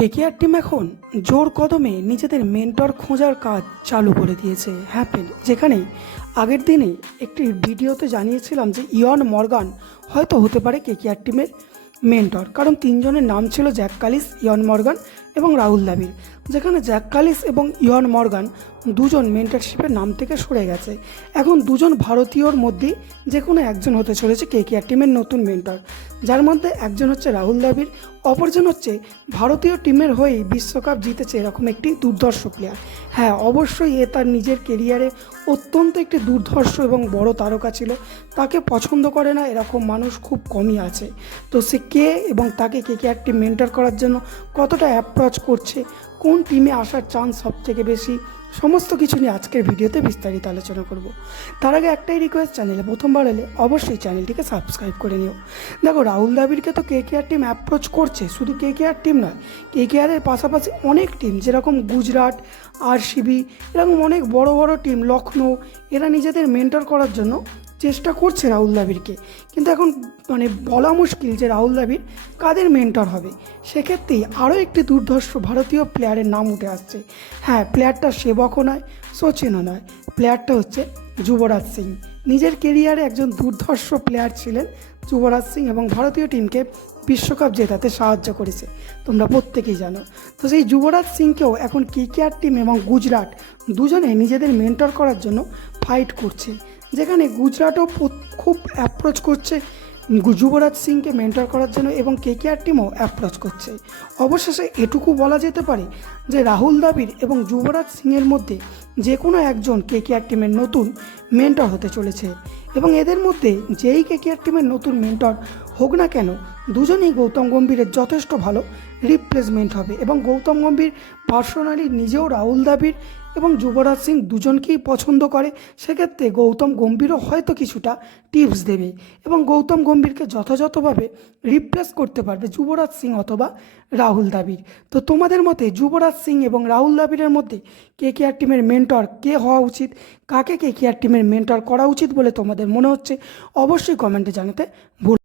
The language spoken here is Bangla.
কেকেআর টিম এখন জোর কদমে নিজেদের মেন্টর খোঁজার কাজ চালু করে দিয়েছে হ্যাপেন যেখানে আগের দিনে একটি ভিডিওতে জানিয়েছিলাম যে ইয়ন মর্গান হয়তো হতে পারে কেকেআর টিমের মেন্টর। কারণ তিনজনের নাম ছিল জ্যাক কালিস ইয়ন মর্গান এবং রাহুল দ্রাবিড়, যেখানে জ্যাক কালিস এবং ইয়ন মর্গান দুজন মেন্টারশিপের নাম থেকে সরে গেছে। এখন দুজন ভারতীয়র মধ্যেই যে কোনো একজন হতে চলেছে কেকেআর টিমের নতুন মেন্টর। যার মধ্যে একজন হচ্ছে রাহুল দ্রাবিড়, অপরজন হচ্ছে ভারতীয় টিমের হয়েই বিশ্বকাপ জিতেছে এরকম একটি দুর্ধর্ষ প্লেয়ার হ্যাঁ অবশ্যই এ তার নিজের কেরিয়ারে অত্যন্ত একটি দুর্ধর্ষ এবং বড় তারকা ছিল। তাকে পছন্দ করে না, এরকম মানুষ খুব কমই আছে। তো সে কে এবং তাকে কে কে একটি মেন্টর করার জন্য কতটা অ্যাপ্রোচ করছে, কোন টিমে আসার চান্স সবথেকে বেশি, সমস্ত কিছু নিয়ে আজকের ভিডিওতে বিস্তারিত আলোচনা করব। তার আগে একটাই রিকোয়েস্ট চ্যানেলে প্রথমবার এলে অবশ্যই চ্যানেলটিকে সাবস্ক্রাইব করে নিও। দেখো, রাহুল দ্রাবিড়কে তো কে কে আর টিম অ্যাপ্রোচ করছে, শুধু কে কে আর টিম নয় কে কে আরের পাশাপাশি অনেক টিম যেরকম গুজরাট, আরসিবি, এরকম অনেক বড় বড় টিম লখনৌ, এরা নিজেদের মেন্টর করার জন্য চেষ্টা করছে রাহুল দ্রাবিড়কে। কিন্তু এখন মানে বলা মুশকিল যে রাহুল দ্রাবিড় কাদের মেন্টর হবে? সেক্ষেত্রেই আরও একটি দুর্ধর্ষ ভারতীয় প্লেয়ারের নাম উঠে আসছে। হ্যাঁ প্লেয়ারটা সেবকও নয়, সচিনও নয়। প্লেয়ারটা হচ্ছে যুবরাজ সিং। নিজের কেরিয়ারে একজন দুর্ধর্ষ প্লেয়ার ছিলেন যুবরাজ সিং এবং ভারতীয় টিমকে বিশ্বকাপ জেতাতে সাহায্য করেছে। তোমরা প্রত্যেকেই জানো। তো সেই যুবরাজ সিংকেও এখন কেকেআর টিম এবং গুজরাট দুজনে নিজেদের মেন্টর করার জন্য ফাইট করছে। যেখানে গুজরাটও খুব অ্যাপ্রোচ করছে। যুবরাজ সিংকে মেন্টর করার জন্য এবং কেকেআর টিমও অ্যাপ্রোচ করছে। অবশেষে এটুকু বলা যেতে পারে যে রাহুল দ্রাবিড় এবং যুবরাজ সিংয়ের মধ্যে যে কোনো একজন কেকেআর টিমের নতুন মেন্টর হতে চলেছে। এবং এদের মধ্যে যেই কেকেআর টিমের নতুন মেন্টর হোক না কেন, দুজনেই গৌতম গম্ভীরের যথেষ্ট ভালো রিপ্লেসমেন্ট হবে। এবং গৌতম গম্ভীর পার্সোনালি নিজেও রাহুল দ্রাবিড় এবং যুবরাজ সিং দুজনকেই পছন্দ করে। সেক্ষেত্রে গৌতম গম্ভীরও হয়তো কিছুটা টিপস দেবে এবং গৌতম গম্ভীরকে যথাযথভাবে রিপ্লেস করতে পারবে যুবরাজ সিং অথবা রাহুল দ্রাবিড়। তো তোমাদের মতে যুবরাজ সিং এবং রাহুল দ্রাবিড়ের মধ্যে কে কে আর টিমের মেন্টর কে হওয়া উচিত, কাকে কে কে আর টিমের মেন্টর করা উচিত বলে তোমাদের মনে হচ্ছে? অবশ্যই কমেন্টে জানাতে ভুল